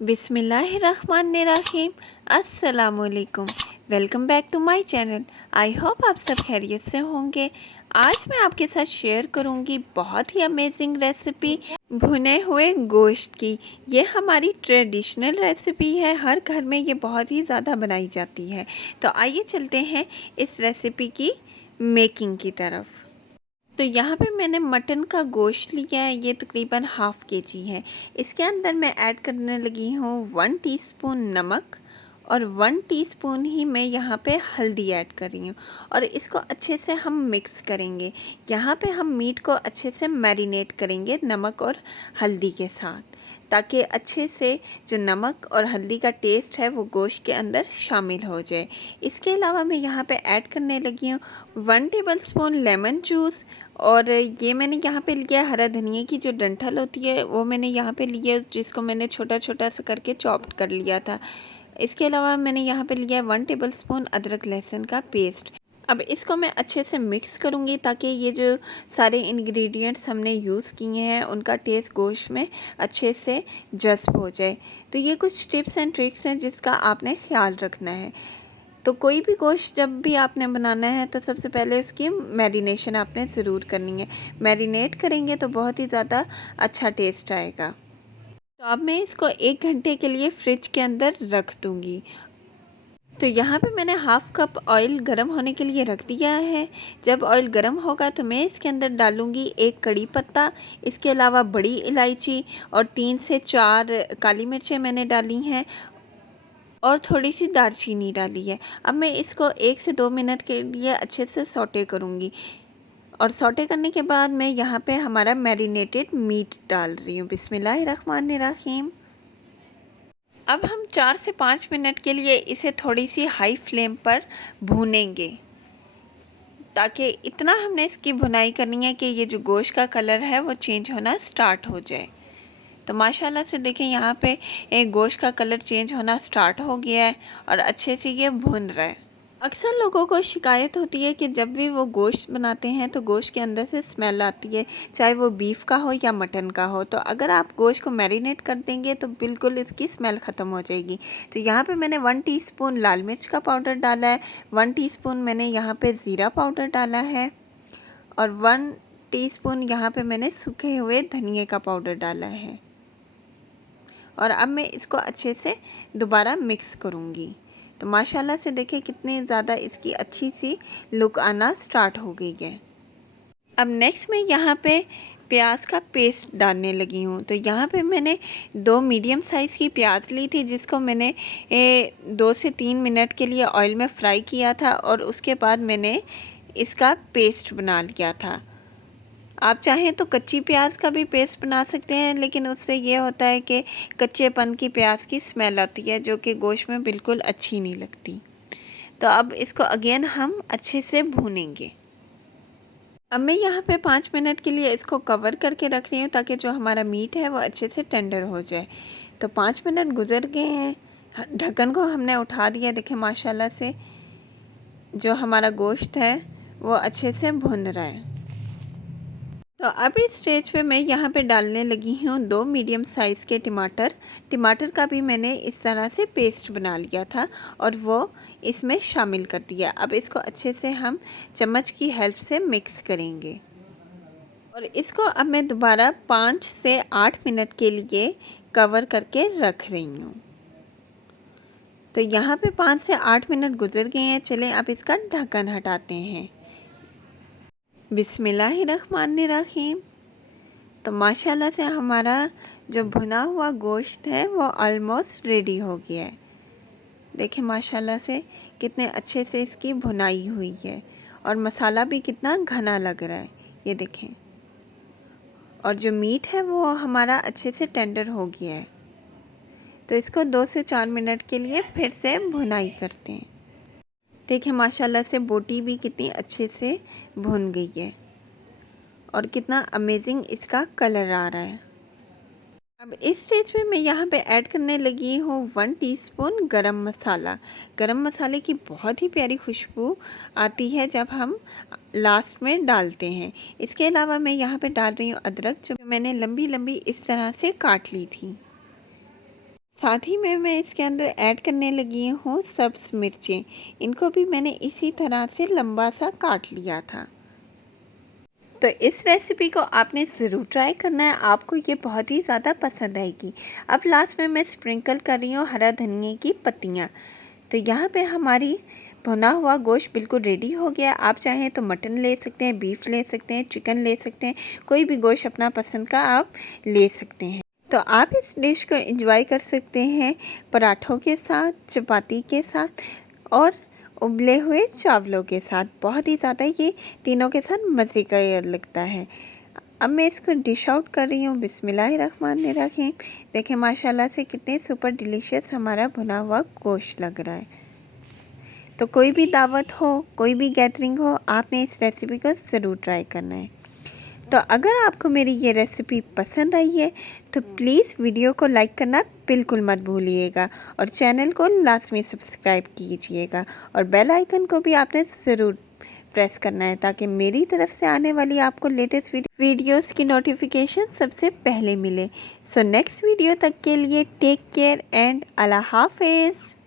बिस्मिल्लाहिर्रहमानिर्रहीम। अस्सलामुअलैकुम। Welcome back to my channel. I hope आप सब खैरियत से होंगे। आज मैं आपके साथ शेयर करूंगी बहुत ही अमेजिंग रेसिपी भुने हुए गोश्त की। ये हमारी ट्रेडिशनल रेसिपी है, हर घर में ये बहुत ही ज़्यादा बनाई जाती है। तो आइए चलते हैं इस रेसिपी की मेकिंग की तरफ। तो यहाँ पे मैंने मटन का गोश्त लिया है, ये तकरीबन हाफ़ केजी है। इसके अंदर मैं ऐड करने लगी हूँ 1 टीस्पून नमक और 1 टीस्पून ही मैं यहाँ पे हल्दी ऐड कर रही हूँ और इसको अच्छे से हम मिक्स करेंगे। यहाँ पे हम मीट को अच्छे से मैरिनेट करेंगे नमक और हल्दी के साथ, ताकि अच्छे से जो नमक और हल्दी का टेस्ट है वो गोश्त के अंदर शामिल हो जाए। इसके अलावा मैं यहाँ पे ऐड करने लगी हूँ 1 टेबलस्पून लेमन जूस और ये मैंने यहाँ पे लिया है हरा धनिया की जो डंठल होती है वो मैंने यहाँ पे लिया, जिसको मैंने छोटा छोटा सा करके चॉप्ड कर लिया था। इसके अलावा मैंने यहाँ पे लिया है 1 टेबलस्पून अदरक लहसुन का पेस्ट। अब इसको मैं अच्छे से मिक्स करूँगी ताकि ये जो सारे इंग्रेडिएंट्स हमने यूज़ किए हैं उनका टेस्ट गोश्त में अच्छे से जज़्ब हो जाए। तो ये कुछ टिप्स एंड ट्रिक्स हैं जिसका आपने ख्याल रखना है। तो कोई भी गोश्त जब भी आपने बनाना है तो सबसे पहले उसकी मैरिनेशन आपने ज़रूर करनी है। मैरिनेट करेंगे तो बहुत ही ज़्यादा अच्छा टेस्ट आएगा। तो अब मैं इसको 1 घंटे के लिए फ्रिज के अंदर रख दूँगी। तो यहाँ पे मैंने हाफ़ कप ऑयल गरम होने के लिए रख दिया है। जब ऑयल गरम होगा तो मैं इसके अंदर डालूँगी 1 कड़ी पत्ता, इसके अलावा बड़ी इलायची और 3 से 4 काली मिर्चें मैंने डाली हैं और थोड़ी सी दालचीनी डाली है। अब मैं इसको 1 से 2 मिनट के लिए अच्छे से सौटे करूँगी और सौटे करने के बाद मैं यहाँ पे हमारा मैरिनेटेड मीट डाल रही हूँ। बिस्मिल्लाहिर्रहमानिर्रहीम। अब हम 4 से 5 मिनट के लिए इसे थोड़ी सी हाई फ्लेम पर भूनेंगे, ताकि इतना हमने इसकी भुनाई करनी है कि ये जो गोश्त का कलर है वो चेंज होना स्टार्ट हो जाए। तो माशाल्लाह से देखें यहाँ पे एक गोश्त का कलर चेंज होना स्टार्ट हो गया है और अच्छे से ये भुन रहा है। अक्सर लोगों को शिकायत होती है कि जब भी वो गोश्त बनाते हैं तो गोश्त के अंदर से स्मेल आती है, चाहे वो बीफ का हो या मटन का हो। तो अगर आप गोश्त को मैरिनेट कर देंगे तो बिल्कुल इसकी स्मेल ख़त्म हो जाएगी। तो यहाँ पे मैंने 1 टीस्पून लाल मिर्च का पाउडर डाला है, 1 टीस्पून मैंने यहाँ पे ज़ीरा पाउडर डाला है और 1 टीस्पून यहाँ पे मैंने सूखे हुए धनिए का पाउडर डाला है। और अब मैं इसको अच्छे से दोबारा मिक्स करूँगी। तो माशाल्लाह से देखिए कितनी ज़्यादा इसकी अच्छी सी लुक आना स्टार्ट हो गई है। अब नेक्स्ट मैं यहाँ पे प्याज का पेस्ट डालने लगी हूँ। तो यहाँ पे मैंने 2 मीडियम साइज़ की प्याज ली थी, जिसको मैंने 2 से 3 मिनट के लिए ऑयल में फ्राई किया था और उसके बाद मैंने इसका पेस्ट बना लिया था। आप चाहें तो कच्ची प्याज का भी पेस्ट बना सकते हैं, लेकिन उससे ये होता है कि कच्चेपन की प्याज की स्मेल आती है जो कि गोश्त में बिल्कुल अच्छी नहीं लगती। तो अब इसको अगेन हम अच्छे से भूनेंगे। अब मैं यहाँ पे 5 मिनट के लिए इसको कवर करके रख रही हूँ ताकि जो हमारा मीट है वो अच्छे से टेंडर हो जाए। तो 5 मिनट गुजर गए हैं, ढक्कन को हमने उठा दिया। देखें माशाल्लाह से जो हमारा गोश्त है वो अच्छे से भुन रहा है। तो अब इस स्टेज पे मैं यहाँ पे डालने लगी हूँ 2 मीडियम साइज़ के टमाटर का भी मैंने इस तरह से पेस्ट बना लिया था और वो इसमें शामिल कर दिया। अब इसको अच्छे से हम चम्मच की हेल्प से मिक्स करेंगे और इसको अब मैं दोबारा 5 से 8 मिनट के लिए कवर करके रख रही हूँ। तो यहाँ पे 5 से 8 मिनट गुजर गए हैं। चलें अब इसका ढक्कन हटाते हैं। बिस्मिल्लाहिर्रहमानिर्रहीम। तो माशाल्लाह से हमारा जो भुना हुआ गोश्त है वो ऑलमोस्ट रेडी हो गया है। देखें माशाल्लाह से कितने अच्छे से इसकी भुनाई हुई है और मसाला भी कितना घना लग रहा है, ये देखें। और जो मीट है वो हमारा अच्छे से टेंडर हो गया है। तो इसको 2 से 4 मिनट के लिए फिर से भुनाई करते हैं। देखें माशाल्लाह से बोटी भी कितनी अच्छे से भुन गई है और कितना अमेजिंग इसका कलर आ रहा है। अब इस स्टेज पे मैं यहाँ पे ऐड करने लगी हूँ 1 टीस्पून गरम मसाला। गरम मसाले की बहुत ही प्यारी खुशबू आती है जब हम लास्ट में डालते हैं। इसके अलावा मैं यहाँ पे डाल रही हूँ अदरक, जो मैंने लंबी लंबी इस तरह से काट ली थी। साथ ही में मैं इसके अंदर ऐड करने लगी हूँ सब्ज़ मिर्चें। इनको भी मैंने इसी तरह से लंबा सा काट लिया था। तो इस रेसिपी को आपने ज़रूर ट्राई करना है, आपको ये बहुत ही ज़्यादा पसंद आएगी। अब लास्ट में मैं स्प्रिंकल कर रही हूँ हरा धनिया की पत्तियाँ। तो यहाँ पे हमारी भुना हुआ गोश्त बिल्कुल रेडी हो गया। आप चाहें तो मटन ले सकते हैं, बीफ ले सकते हैं, चिकन ले सकते हैं, कोई भी गोश्त अपना पसंद का आप ले सकते हैं। तो आप इस डिश को एंजॉय कर सकते हैं पराठों के साथ, चपाती के साथ और उबले हुए चावलों के साथ। बहुत ही ज़्यादा ये तीनों के साथ मज़े का लगता है। अब मैं इसको डिश आउट कर रही हूँ। बिस्मिल्लाहिर्रहमानिर्रहीम। देखें माशाल्लाह से कितने सुपर डिलीशियस हमारा भुना हुआ गोश्त लग रहा है। तो कोई भी दावत हो, कोई भी गैदरिंग हो, आपने इस रेसिपी को ज़रूर ट्राई करना है। तो अगर आपको मेरी ये रेसिपी पसंद आई है तो प्लीज़ वीडियो को लाइक करना बिल्कुल मत भूलिएगा और चैनल को लाजमी सब्सक्राइब कीजिएगा और बेल आइकन को भी आपने ज़रूर प्रेस करना है ताकि मेरी तरफ से आने वाली आपको लेटेस्ट वीडियोस की नोटिफिकेशन सबसे पहले मिले। सो नेक्स्ट वीडियो तक के लिए टेक केयर एंड अल्लाह हाफिज़।